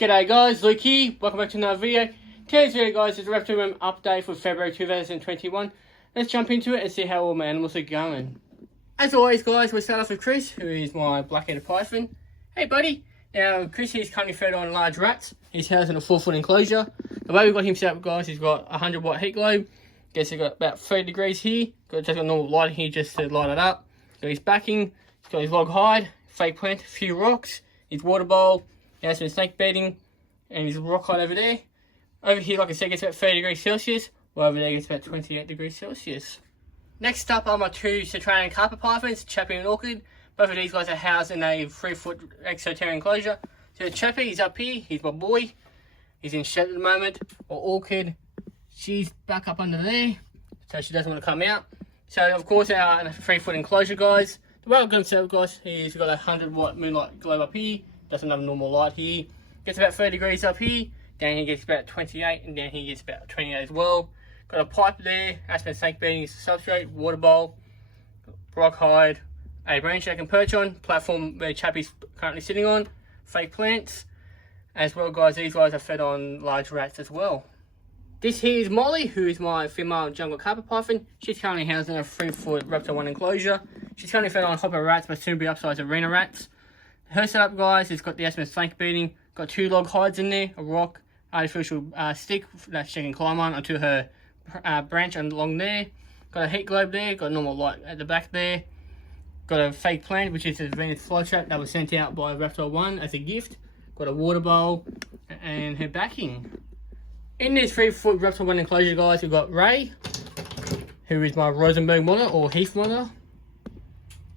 G'day guys, Luke here. Welcome back to another video. Today's video guys is a Reptile room update for February 2021. Let's jump into it and see how all my animals are going. As always guys, we'll start off with Chris, who is my black-headed python. Hey buddy. Now Chris is currently fed on large rats. He's housed in a 4-foot enclosure. The way we got him set up guys, he's got a 100-watt heat globe. Guess he's got about 30 degrees here. Just got normal light here just to light it up. So he's backing, he's got his log hide, fake plant, a few rocks, his water bowl. He has some snake bedding, and his rock hide over there. Over here, like I said, gets about 30 degrees Celsius, while over there gets about 28 degrees Celsius. Next up are my two Australian carpet pythons, Chappie and Orchid. Both of these guys are housed in a 3-foot exoteric enclosure. So Chappie, he's up here, he's my boy. He's in shed at the moment. Or Orchid, she's back up under there, so she doesn't want to come out. So of course, our 3-foot enclosure, guys. The way I've got him set up, guys, he's got a 100-watt moonlight globe up here. Doesn't have normal light here. Gets about 30 degrees up here. Down here gets about 28, and down here gets about 28 as well. Got a pipe there. Aspen snake bedding is the substrate, water bowl, rock hide, a branch I can perch on, platform where Chappie's currently sitting on, fake plants. As well, guys, these guys are fed on large rats as well. This here is Molly, who is my female jungle carpet python. She's currently housed in a 3-foot Reptile 1 enclosure. She's currently fed on hopper rats, but soon be upsized arena rats. Her setup, guys, has got the Aspen snake bedding, got 2 log hides in there, a rock, artificial stick that she can climb on onto her branch along there. Got a heat globe there, got normal light at the back there. Got a fake plant, which is a Venus fly trap that was sent out by Reptile 1 as a gift. Got a water bowl and her backing. In this 3-foot Reptile 1 enclosure, guys, we've got Ray, who is my Rosenberg monitor or Heath monitor.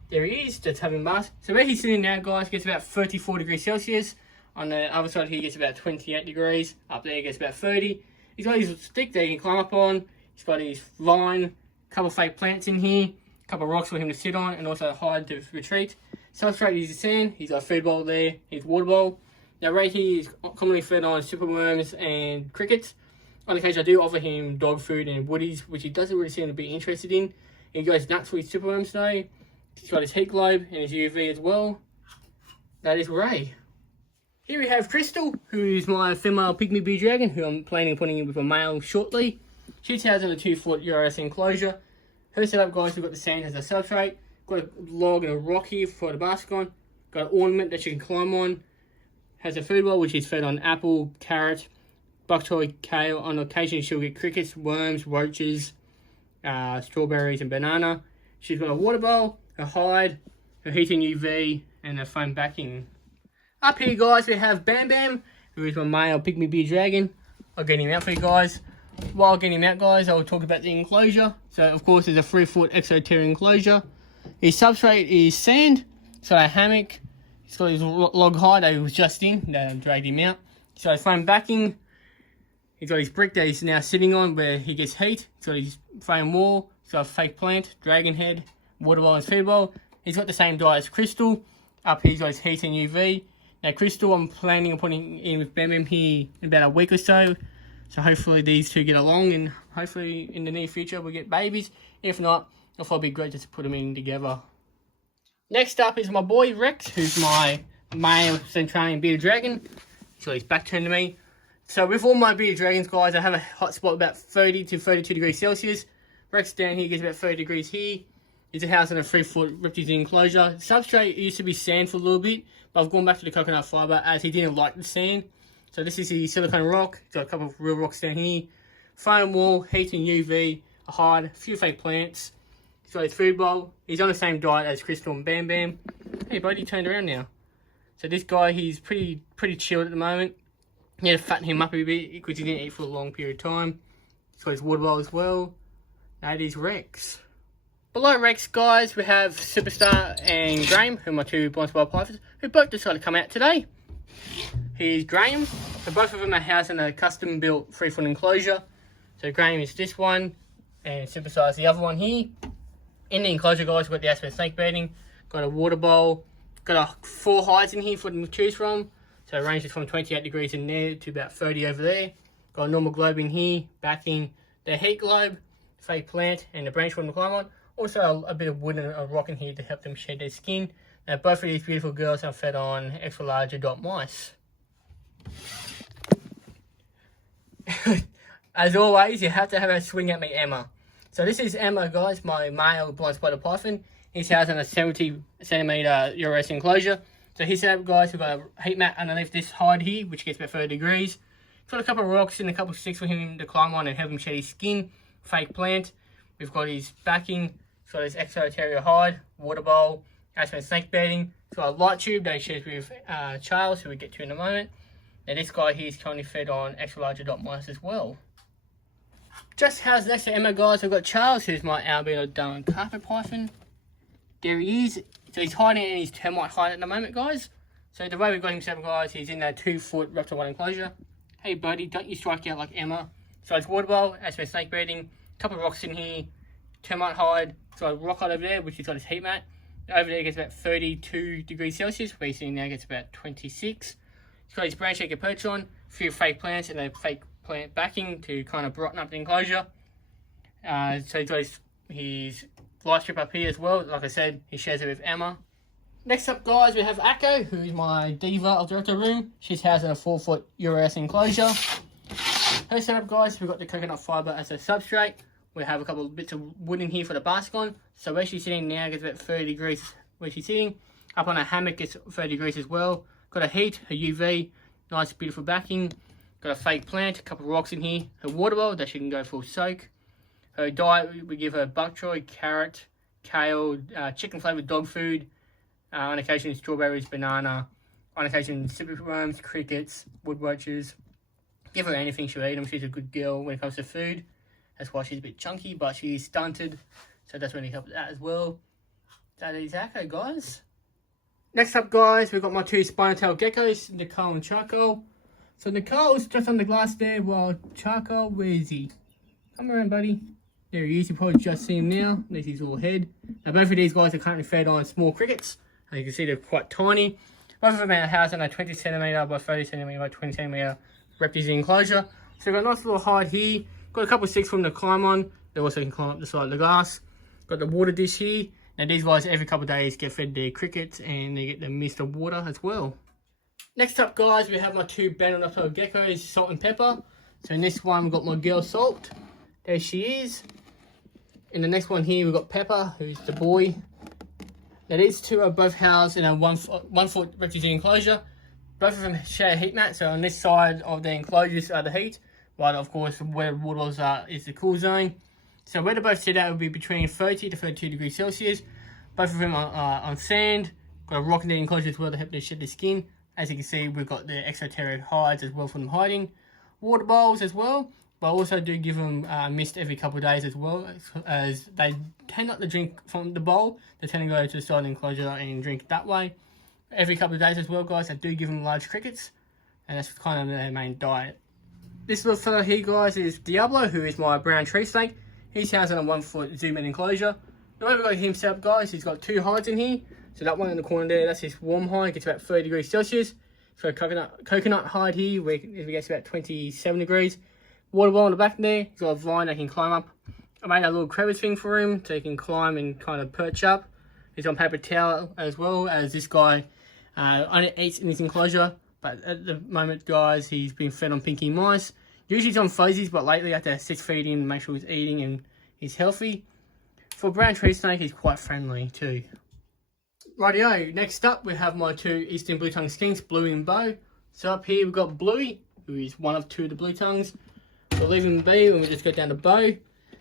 There he is, just having mask. So where he's sitting now, guys, gets about 34 degrees Celsius. On the other side, he gets about 28 degrees. Up there, he gets about 30. He's got his stick that he can climb up on. He's got his vine, a couple of fake plants in here, a couple of rocks for him to sit on, and also a hide to retreat. Substrate is the sand. He's got a food bowl there, his water bowl. Now, right here is commonly fed on superworms and crickets. On occasion, I do offer him dog food and woodies, which he doesn't really seem to be interested in. He goes nuts for his superworms though. He's got his heat globe and his UV as well. That is Ray. Here we have Crystal, who is my female pygmy bee dragon, who I'm planning on putting in with a male shortly. She's housed in a 2-foot URS enclosure. Her setup, guys, we've got the sand as a substrate. Got a log and a rock here for the basket on. Got an ornament that she can climb on. Has a food bowl, which is fed on apple, carrot, bok choy, kale. On occasion, she'll get crickets, worms, roaches, strawberries, and banana. She's got a water bowl, her hide, her heating UV, and her foam backing. Up here, guys, we have Bam Bam, who is my male pygmy bee dragon. I'll get him out for you guys. While getting him out, guys, I'll talk about the enclosure. So, of course, there's a 3-foot exoteric enclosure. His substrate is sand. He's got a hammock. He's got his log hide that he was just in. That dragged him out. So, his foam backing. He's got his brick that he's now sitting on where he gets heat. He's got his frame wall. He's got a fake plant, dragon head, water bowl and feed bowl. He's got the same diet as Crystal. Up here, he's got his heat and UV. Now, Crystal, I'm planning on putting in with Bam Bam here in about a week or so. So hopefully these two get along, and hopefully in the near future we'll get babies. If not, it'll probably be great just to put them in together. Next up is my boy Rex, who's my male Centralian bearded dragon. He's got his back turned to me. So with all my bearded dragons, guys, I have a hot spot about 30 to 32 degrees Celsius. Rex down here gets about 30 degrees here. He's a house in a 3-foot reptile enclosure. Substrate used to be sand for a little bit, but I've gone back to the coconut fibre as he didn't like the sand. So this is the silicone rock. He's got a couple of real rocks down here. Foam wall, heat and UV, a hide, a few fake plants. He's got his food bowl. He's on the same diet as Crystal and Bam Bam. Hey buddy, he turned around now. So this guy, he's pretty chilled at the moment. You need to fatten him up a bit because he didn't eat for a long period of time. He's got his water bowl as well. That is Rex. Below Rex, guys, we have Superstar and Graham, who are my two blind spot pythons, who both decided to come out today. Here's Graham. So both of them are housed in a custom-built 3-foot enclosure. So Graham is this one, and Superstar is the other one here. In the enclosure, guys, we've got the Aspen snake bedding, got a water bowl, got 4 hides in here for them to choose from. So it ranges from 28 degrees in there to about 30 over there. Got a normal globe in here, backing the heat globe, fake plant, and the branch for them to climb on. Also a bit of wood and a rock in here to help them shed their skin. Now both of these beautiful girls are fed on extra large adult mice. As always, you have to have a swing at me, Emma. So this is Emma, guys, my male blind spotted python. He's housed in a 70cm URS enclosure. So he's set up, guys. We've got a heat mat underneath this hide here, which gets about 30 degrees. Got a couple of rocks and a couple of sticks for him to climb on and help him shed his skin. Fake plant. We've got his backing. He's got his exoterior hide, water bowl, Ammon snake bedding. He's got a light tube that he shares with Charles, who we get to in a moment. And this guy here is currently fed on extra larger dot mice as well. Just housed next to Emma, guys, we've got Charles, who's my albino Darwin carpet python. There he is. So he's hiding in his termite hide at the moment, guys. So the way we've got him set up, guys, he's in that 2-foot Reptile 1 enclosure. Hey, buddy, don't you strike out like Emma. So it's water bowl, Ammon snake bedding, couple of rocks in here, termite hide. So a rock hide over there, which is got his heat mat. Over there gets about 32 degrees Celsius. Where he's sitting now gets about 26. He's got his branch he can perch on, a few fake plants and a fake plant backing to kind of brighten up the enclosure. So he's got his light strip up here as well. Like I said, he shares it with Emma. Next up, guys, we have Akko, who is my diva of the Reptile room. She's housed in a 4-foot URS enclosure. Her setup, guys, we've got the coconut fibre as a substrate. We have a couple of bits of wood in here for the bask on. So where she's sitting now gets about 30 degrees where she's sitting. Up on a hammock gets 30 degrees as well. Got a heat, her UV, nice beautiful backing. Got a fake plant, a couple of rocks in here. Her water bowl that she can go full soak. Her diet, we give her bok choy, carrot, kale, chicken flavoured dog food. On occasion, strawberries, banana. On occasion, silkworms, crickets, woodroaches. Give her anything, she'll eat them. She's a good girl when it comes to food. That's why she's a bit chunky, but she's stunted. So that's really helped that as well. That is Akko, guys. Next up, guys, we've got my 2 spinal-tailed geckos, Nico and Charcoal. So Nicole's just on the glass there, while Charcoal, where is he? Come around, buddy. There he is. You probably just see him now. There's his little head. Now, both of these guys are currently fed on small crickets. As you can see, they're quite tiny. Both of them are housed in a 20cm by 30cm by 20cm reptile enclosure. So we've got a nice little hide here. Got a couple of sticks for them to climb on. They also can climb up the side of the glass. Got the water dish here. Now these guys every couple of days get fed their crickets and they get the mist of water as well. Next up, guys, we have my 2 banded up geckos, Salt and Pepper. So in this one we've got my girl Salt. There she is. In the next one here we've got Pepper, who's the boy. Now these 2 are both housed in a 1-foot reptile enclosure. Both of them share a heat mat, so on this side of the enclosures are the heat, while of course where water bowls are is the cool zone. So where they both sit at will be between 30 to 32 degrees Celsius. Both of them are on sand. Got a rock in the enclosure as well to help them shed their skin. As you can see, we've got the exoteric hides as well for them hiding. Water bowls as well, but I also do give them mist every couple of days as well, as they tend not to drink from the bowl. They tend to go to the side of the enclosure and drink that way. Every couple of days as well, guys, I do give them large crickets, and that's kind of their main diet. This little fellow here, guys, is Diablo, who is my brown tree snake. He's housed in a 1-foot zoom-in enclosure. Now we've got him set up, guys. He's got 2 hides in here. So that one in the corner there, that's his warm hide, gets about 30 degrees Celsius. So coconut hide here, where it gets about 27 degrees. Water bowl on the back there. He's got a vine that can climb up. I made a little crevice thing for him so he can climb and kind of perch up. He's on paper towel as well, as this guy only eats in his enclosure. But at the moment, guys, he's been fed on pinky mice. Usually he's on fuzzies, but lately I have to 6-feed him and make sure he's eating and he's healthy. For brown tree snake, he's quite friendly too. Rightio, next up we have my 2 eastern blue tongue skinks, Bluey and Bo. So up here we've got Bluey, who is one of 2 of the blue tongues. We'll leave him be and we'll just go down to Bo.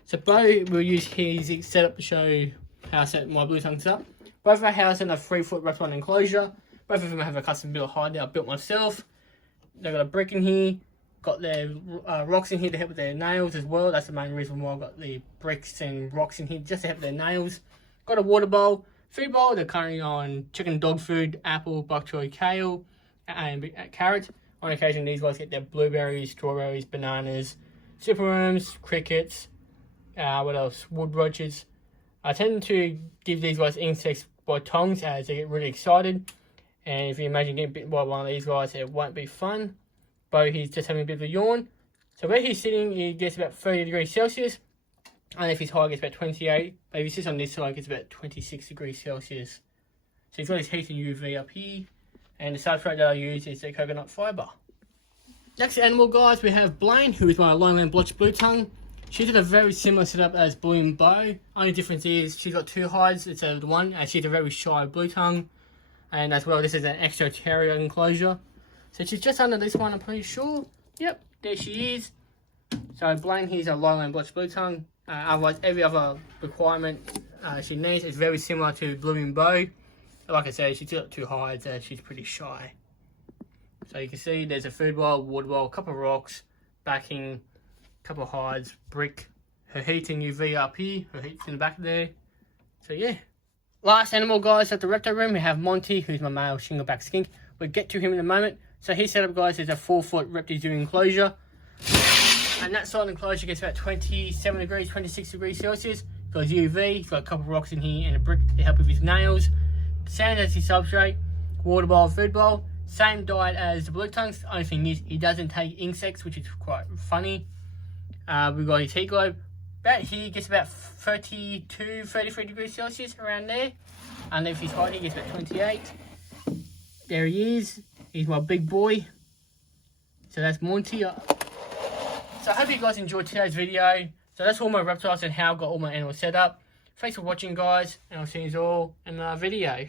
So Bo, we'll use his setup to show how I set my blue tongues up. Both are housed in a 3-foot reptile enclosure. Both of them have a custom built hide that I built myself. They've got a brick in here. Got their rocks in here to help with their nails as well. That's the main reason why I've got the bricks and rocks in here, just to help with their nails. Got a water bowl, food bowl. They're currently on chicken dog food, apple, bok choy, kale, and carrot. On occasion, these guys get their blueberries, strawberries, bananas, silkworms, crickets, what else? Woodroaches. I tend to give these guys insects by tongs as they get really excited. And if you imagine getting bitten by one of these guys, it won't be fun. Bo, he's just having a bit of a yawn. So where he's sitting, he gets about 30 degrees Celsius. And if his high gets about 28, but if he sits on this side, it gets about 26 degrees Celsius. So he's got his heat and UV up here. And the substrate that I use is the coconut fibre. Next animal, guys, we have Blair, who is my lowland blotched blue tongue. She's got a very similar setup as Blue and Bow. Only difference is she's got 2 hides instead of the one, and she's a very shy blue tongue. And as well, this is an extra terrier enclosure. So she's just under this one, I'm pretty sure. Yep, there she is. So Blair, he's a lowland blotched blue tongue. Otherwise, every other requirement she needs is very similar to Blue and Bow. Like I said, she's got 2 hides, she's pretty shy. So you can see there's a food bowl, wood bowl, a couple of rocks, backing, couple of hides, brick, her heating UV up here, her heat's in the back there. So yeah. Last animal, guys, at the reptile room, we have Monty, who's my male shingleback skink. We'll get to him in a moment. So his setup, guys, is a 4-foot reptile zoo enclosure. And that side enclosure gets about 27 degrees, 26 degrees Celsius. Got UV, he's got a couple of rocks in here and a brick to help with his nails. Sand as his substrate, water bowl, food bowl. Same diet as the blue tongues. Only thing is, he doesn't take insects, which is quite funny. We've got his heat globe. About here gets about 32, 33 degrees Celsius around there. And if he's hot, he gets about 28. There he is. He's my big boy. So that's Monty. So I hope you guys enjoyed today's video. So that's all my reptiles and how I got all my animals set up. Thanks for watching, guys, and I'll see you all in another video.